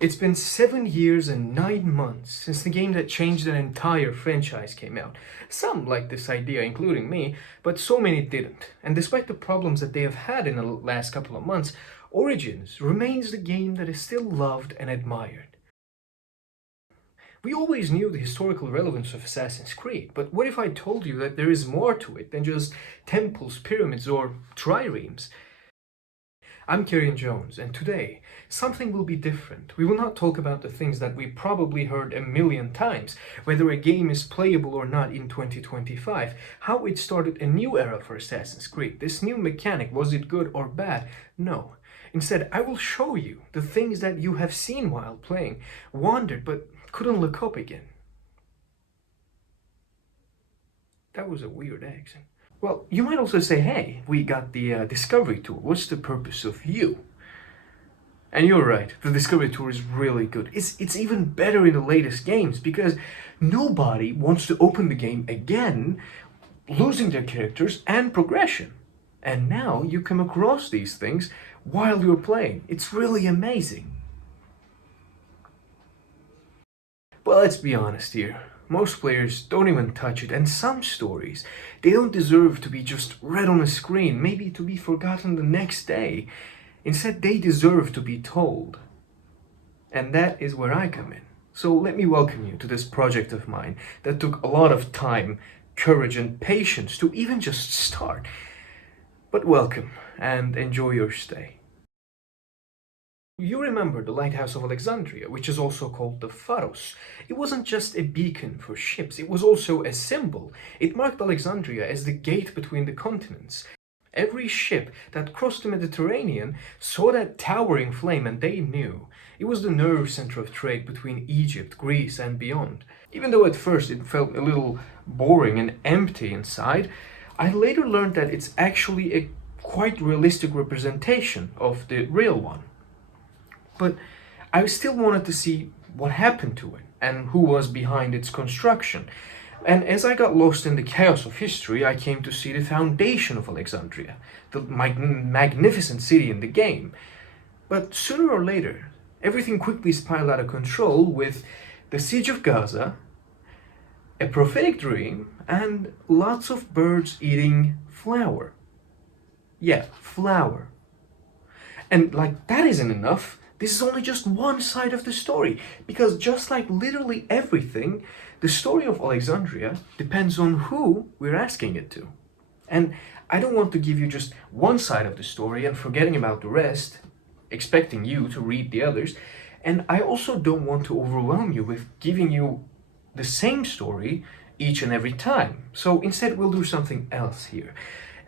It's been 7 years and 9 months since the game that changed an entire franchise came out. Some liked this idea, including me, but so many didn't. And despite the problems that they have had in the last couple of months, Origins remains the game that is still loved and admired. We always knew the historical relevance of Assassin's Creed, but what if I told you that there is more to it than just temples, pyramids, or triremes? I'm Kieran Jones, and today, something will be different. We will not talk about the things that we probably heard a million times, whether a game is playable or not in 2025, how it started a new era for Assassin's Creed. This new mechanic, was it good or bad? No. Instead, I will show you the things that you have seen while playing, wondered but couldn't look up again. That was a weird accent. Well, you might also say, hey, we got the Discovery Tour. What's the purpose of you? And you're right, the Discovery Tour is really good. It's even better in the latest games because nobody wants to open the game again, losing their characters and progression. And now you come across these things while you're playing. It's really amazing. Well, let's be honest here. Most players don't even touch it, and some stories, they don't deserve to be just read on a screen, maybe to be forgotten the next day. Instead, they deserve to be told. And that is where I come in. So let me welcome you to this project of mine that took a lot of time, courage, and patience to even just start. But welcome, and enjoy your stay. You remember the Lighthouse of Alexandria, which is also called the Pharos. It wasn't just a beacon for ships, it was also a symbol. It marked Alexandria as the gate between the continents. Every ship that crossed the Mediterranean saw that towering flame, and they knew. It was the nerve center of trade between Egypt, Greece, and beyond. Even though at first it felt a little boring and empty inside, I later learned that it's actually a quite realistic representation of the real one. But I still wanted to see what happened to it and who was behind its construction. And as I got lost in the chaos of history, I came to see the foundation of Alexandria, the magnificent city in the game. But sooner or later, everything quickly spiraled out of control with the siege of Gaza, a prophetic dream, and lots of birds eating flour. Yeah, flour. And like that isn't enough, this is only just one side of the story, because just like literally everything, the story of Alexandria depends on who we're asking it to. And I don't want to give you just one side of the story and forgetting about the rest, expecting you to read the others, and I also don't want to overwhelm you with giving you the same story each and every time. So instead we'll do something else here.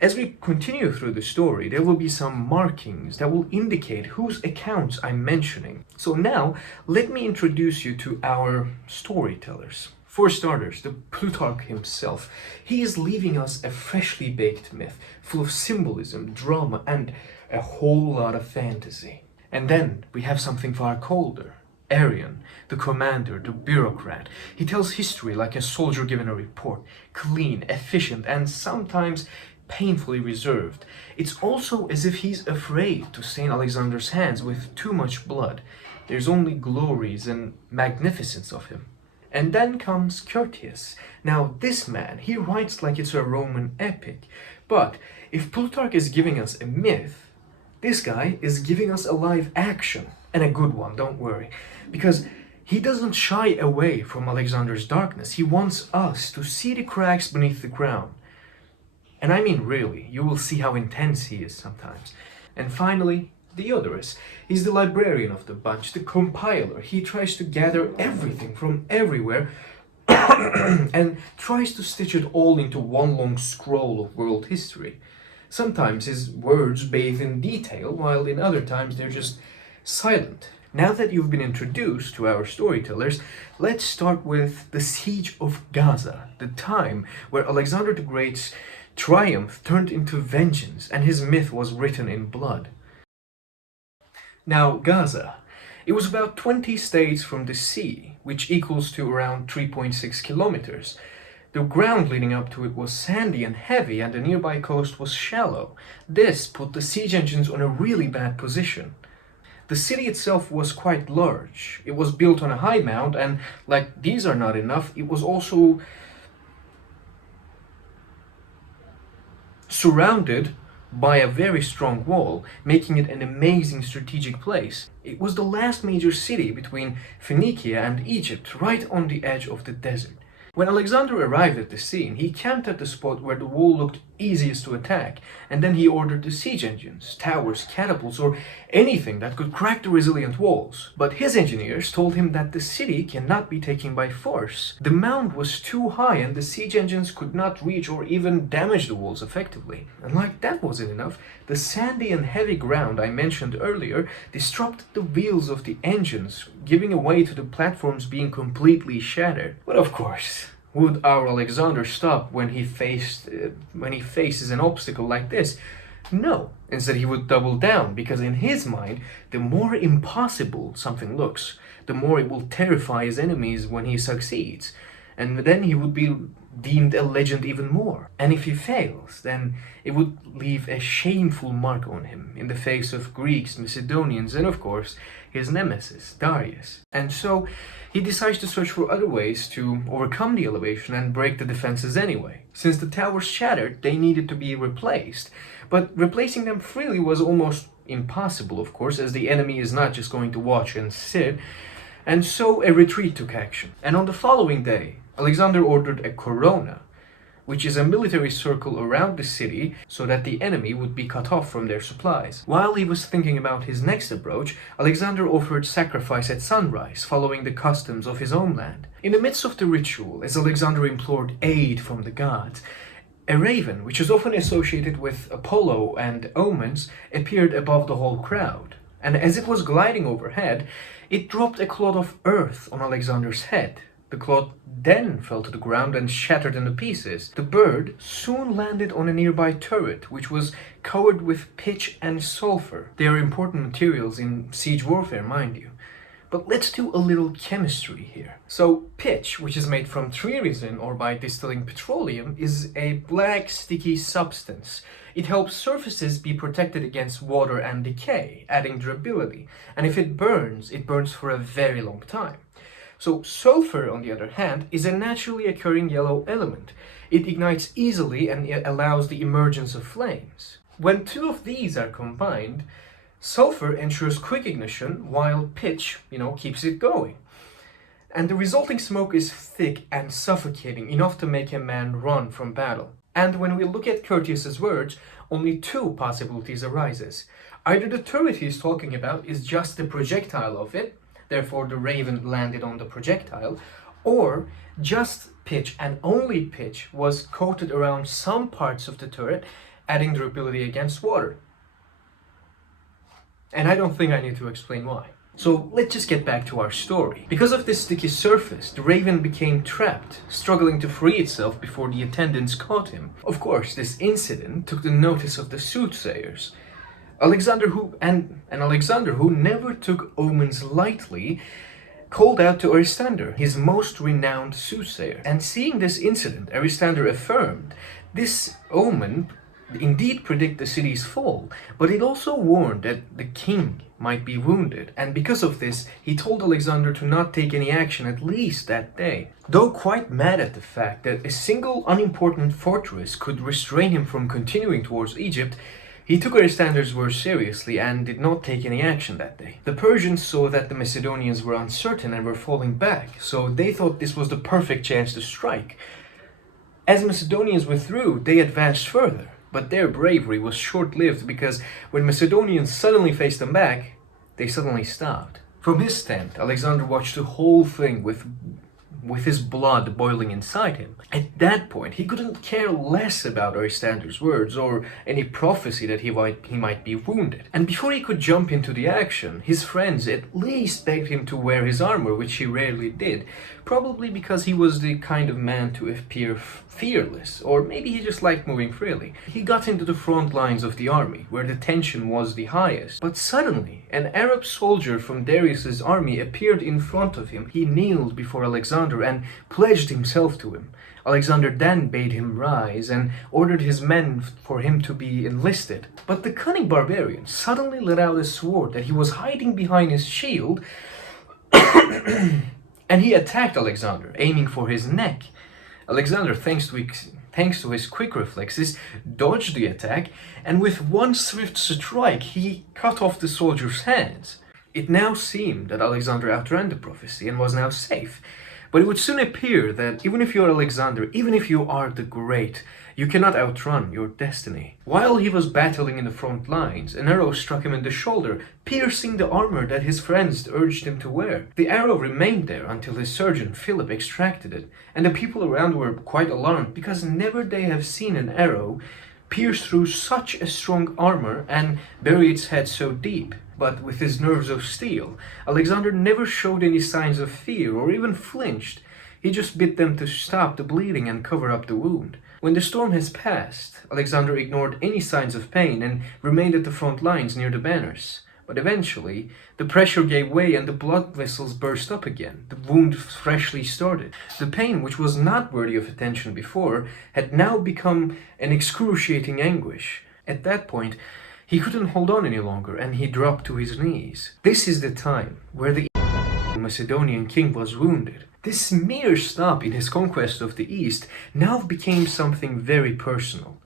As we continue through the story, there will be some markings that will indicate whose accounts I'm mentioning. So now, let me introduce you to our storytellers. For starters, the Plutarch himself. He is leaving us a freshly baked myth, full of symbolism, drama, and a whole lot of fantasy. And then we have something far colder. Arrian, the commander, the bureaucrat. He tells history like a soldier given a report, clean, efficient, and sometimes painfully reserved. It's also as if he's afraid to stain Alexander's hands with too much blood. There's only glories and magnificence of him. And then comes Curtius. Now this man, he writes like it's a Roman epic. But if Plutarch is giving us a myth, this guy is giving us a live action. And a good one, don't worry. Because he doesn't shy away from Alexander's darkness. He wants us to see the cracks beneath the crown. And I mean really, you will see how intense he is sometimes. And finally, Diodorus. He's the librarian of the bunch, the compiler. He tries to gather everything from everywhere and tries to stitch it all into one long scroll of world history. Sometimes his words bathe in detail, while in other times they're just silent. Now that you've been introduced to our storytellers, let's start with the Siege of Gaza, the time where Alexander the Great's triumph turned into vengeance and his myth was written in blood. Now, Gaza. It was about 20 states from the sea, which equals to around 3.6 kilometers. The ground leading up to it was sandy and heavy, and the nearby coast was shallow. This put the siege engines on a really bad position. The city itself was quite large. It was built on a high mound, and like these are not enough, it was also surrounded by a very strong wall, making it an amazing strategic place. It was the last major city between Phoenicia and Egypt, right on the edge of the desert. When Alexander arrived at the scene, he camped at the spot where the wall looked easiest to attack, and then he ordered the siege engines, towers, catapults, or anything that could crack the resilient walls. But his engineers told him that the city cannot be taken by force. The mound was too high and the siege engines could not reach or even damage the walls effectively. And like that wasn't enough, the sandy and heavy ground I mentioned earlier disrupted the wheels of the engines, giving way to the platforms being completely shattered. But of course, would our Alexander stop when he faces an obstacle like this? No. Instead, he would double down, because in his mind, the more impossible something looks, the more it will terrify his enemies when he succeeds. And then he would be deemed a legend even more. And if he fails, then it would leave a shameful mark on him in the face of Greeks, Macedonians, and of course, his nemesis, Darius. And so, he decides to search for other ways to overcome the elevation and break the defenses anyway. Since the towers shattered, they needed to be replaced. But replacing them freely was almost impossible, of course, as the enemy is not just going to watch and sit. And so a retreat took action. And on the following day, Alexander ordered a corona, which is a military circle around the city so that the enemy would be cut off from their supplies. While he was thinking about his next approach, Alexander offered sacrifice at sunrise, following the customs of his homeland. In the midst of the ritual, as Alexander implored aid from the gods, a raven, which is often associated with Apollo and Omens, appeared above the whole crowd. And as it was gliding overhead, it dropped a clod of earth on Alexander's head. The clod then fell to the ground and shattered into pieces. The bird soon landed on a nearby turret, which was covered with pitch and sulfur. They are important materials in siege warfare, mind you. But let's do a little chemistry here. So pitch, which is made from tree resin or by distilling petroleum, is a black sticky substance. It helps surfaces be protected against water and decay, adding durability. And if it burns for a very long time. So sulfur, on the other hand, is a naturally occurring yellow element. It ignites easily and it allows the emergence of flames. When two of these are combined, sulfur ensures quick ignition while pitch, keeps it going. And the resulting smoke is thick and suffocating, enough to make a man run from battle. And when we look at Curtius's words, only two possibilities arises. Either the turret he's talking about is just the projectile of it, therefore the raven landed on the projectile, or just pitch and only pitch was coated around some parts of the turret, adding durability against water. And I don't think I need to explain why. So let's just get back to our story. Because of this sticky surface, the raven became trapped, struggling to free itself before the attendants caught him. Of course, this incident took the notice of the soothsayers. Alexander, who never took omens lightly, called out to Aristander, his most renowned soothsayer. And seeing this incident, Aristander affirmed this omen indeed predict the city's fall, but it also warned that the king might be wounded, and because of this, he told Alexander to not take any action at least that day. Though quite mad at the fact that a single unimportant fortress could restrain him from continuing towards Egypt, he took Aristander's words seriously and did not take any action that day. The Persians saw that the Macedonians were uncertain and were falling back, so they thought this was the perfect chance to strike. As Macedonians withdrew, they advanced further. But their bravery was short-lived because when Macedonians suddenly faced them back, they suddenly stopped. From his tent, Alexander watched the whole thing with his blood boiling inside him. At that point, he couldn't care less about Aristander's words or any prophecy that he might be wounded. And before he could jump into the action, his friends at least begged him to wear his armor, which he rarely did, probably because he was the kind of man to appear fearless, or maybe he just liked moving freely. He got into the front lines of the army, where the tension was the highest. But suddenly, an Arab soldier from Darius's army appeared in front of him. He kneeled before Alexander Alexander and pledged himself to him. Alexander then bade him rise and ordered his men for him to be enlisted. But the cunning barbarian suddenly let out a sword that he was hiding behind his shield and he attacked Alexander, aiming for his neck. Alexander, thanks to his quick reflexes, dodged the attack, and with one swift strike he cut off the soldier's hands. It now seemed that Alexander outran the prophecy and was now safe. But it would soon appear that even if you are Alexander, even if you are the Great, you cannot outrun your destiny. While he was battling in the front lines, an arrow struck him in the shoulder, piercing the armor that his friends urged him to wear. The arrow remained there until his surgeon Philip extracted it, and the people around were quite alarmed because never they have seen an arrow pierce through such a strong armor and bury its head so deep. But with his nerves of steel, Alexander never showed any signs of fear or even flinched. He just bid them to stop the bleeding and cover up the wound. When the storm has passed, Alexander ignored any signs of pain and remained at the front lines near the banners. But eventually, the pressure gave way and the blood vessels burst up again. The wound freshly started. The pain, which was not worthy of attention before, had now become an excruciating anguish. At that point, he couldn't hold on any longer, and he dropped to his knees. This is the time where the Macedonian king was wounded. This mere stop in his conquest of the East now became something very personal.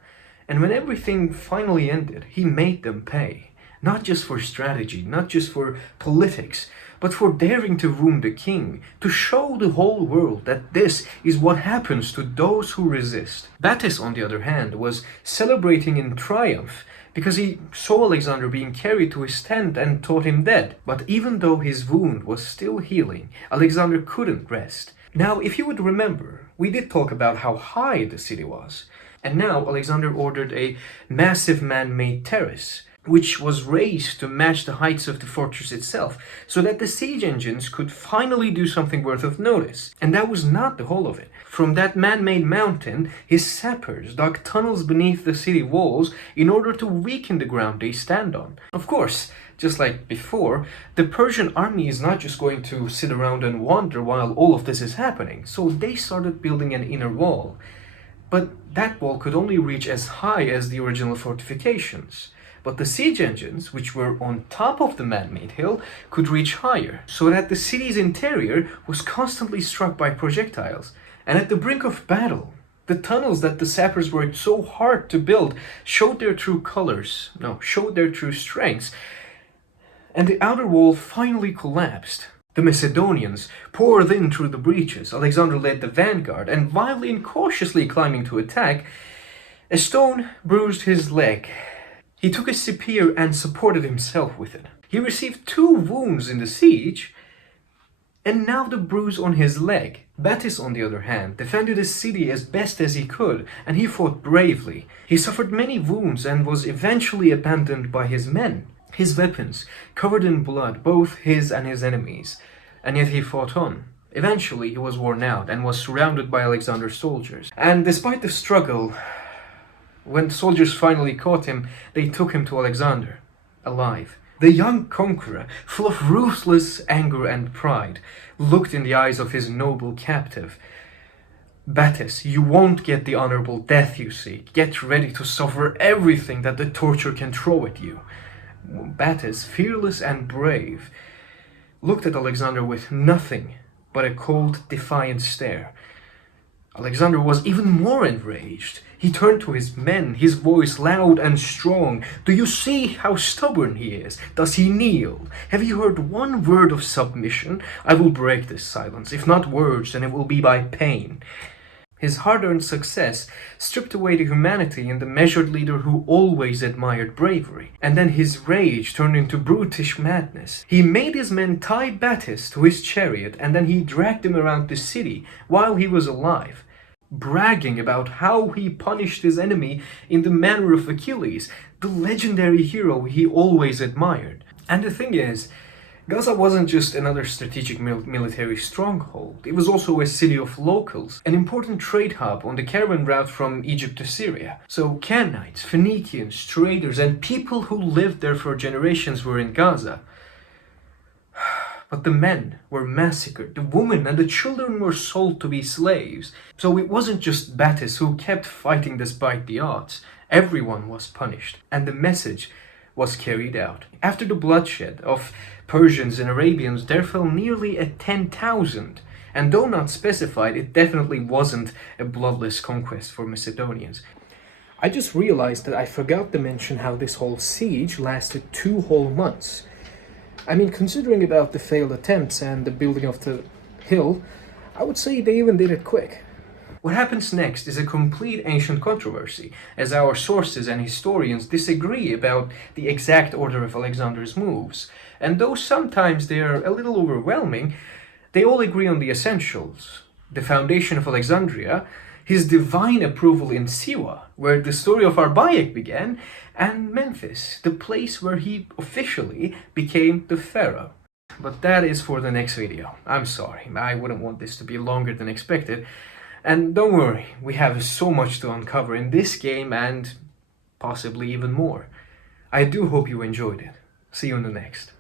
And when everything finally ended, he made them pay. Not just for strategy, not just for politics, but for daring to wound the king, to show the whole world that this is what happens to those who resist. Battus, on the other hand, was celebrating in triumph because he saw Alexander being carried to his tent and thought him dead. But even though his wound was still healing, Alexander couldn't rest. Now, if you would remember, we did talk about how high the city was. And now Alexander ordered a massive man-made terrace, which was raised to match the heights of the fortress itself, so that the siege engines could finally do something worth of notice. And that was not the whole of it. From that man-made mountain, his sappers dug tunnels beneath the city walls in order to weaken the ground they stand on. Of course, just like before, the Persian army is not just going to sit around and wonder while all of this is happening, so they started building an inner wall. But that wall could only reach as high as the original fortifications. But the siege engines, which were on top of the man-made hill, could reach higher, so that the city's interior was constantly struck by projectiles. And at the brink of battle, the tunnels that the sappers worked so hard to build showed their true strengths, and the outer wall finally collapsed. The Macedonians poured in through the breaches. Alexander led the vanguard, and while incautiously climbing to attack, a stone bruised his leg. He took a spear and supported himself with it. He received 2 wounds in the siege, and now the bruise on his leg. Battus, on the other hand, defended his city as best as he could, and he fought bravely. He suffered many wounds and was eventually abandoned by his men. His weapons covered in blood, both his and his enemies, and yet he fought on. Eventually he was worn out and was surrounded by Alexander's soldiers. And despite the struggle, when the soldiers finally caught him, they took him to Alexander, alive. The young conqueror, full of ruthless anger and pride, looked in the eyes of his noble captive. Battus, you won't get the honorable death you seek. Get ready to suffer everything that the torture can throw at you. Battus, fearless and brave, looked at Alexander with nothing but a cold, defiant stare. Alexander was even more enraged. He turned to his men, his voice loud and strong. Do you see how stubborn he is? Does he kneel? Have you heard one word of submission? I will break this silence. If not words, then it will be by pain. His hard-earned success stripped away the humanity in the measured leader who always admired bravery. And then his rage turned into brutish madness. He made his men tie Battus to his chariot, and then he dragged him around the city while he was alive, bragging about how he punished his enemy in the manner of Achilles, the legendary hero he always admired. And the thing is, Gaza wasn't just another strategic military stronghold, it was also a city of locals, an important trade hub on the caravan route from Egypt to Syria. So Canaanites, Phoenicians, traders, and people who lived there for generations were in Gaza. But the men were massacred, the women and the children were sold to be slaves. So it wasn't just Battus who kept fighting despite the odds. Everyone was punished, and the message was carried out. After the bloodshed of Persians and Arabians, there fell nearly 10,000. And though not specified, it definitely wasn't a bloodless conquest for Macedonians. I just realized that I forgot to mention how this whole siege lasted 2 whole months. I mean, considering about the failed attempts and the building of the hill, I would say they even did it quick. What happens next is a complete ancient controversy, as our sources and historians disagree about the exact order of Alexander's moves. And though sometimes they are a little overwhelming, they all agree on the essentials: the foundation of Alexandria, his divine approval in Siwa, where the story of Arbaik began, and Memphis, the place where he officially became the pharaoh. But that is for the next video. I'm sorry, I wouldn't want this to be longer than expected. And don't worry, we have so much to uncover in this game and possibly even more. I do hope you enjoyed it. See you in the next.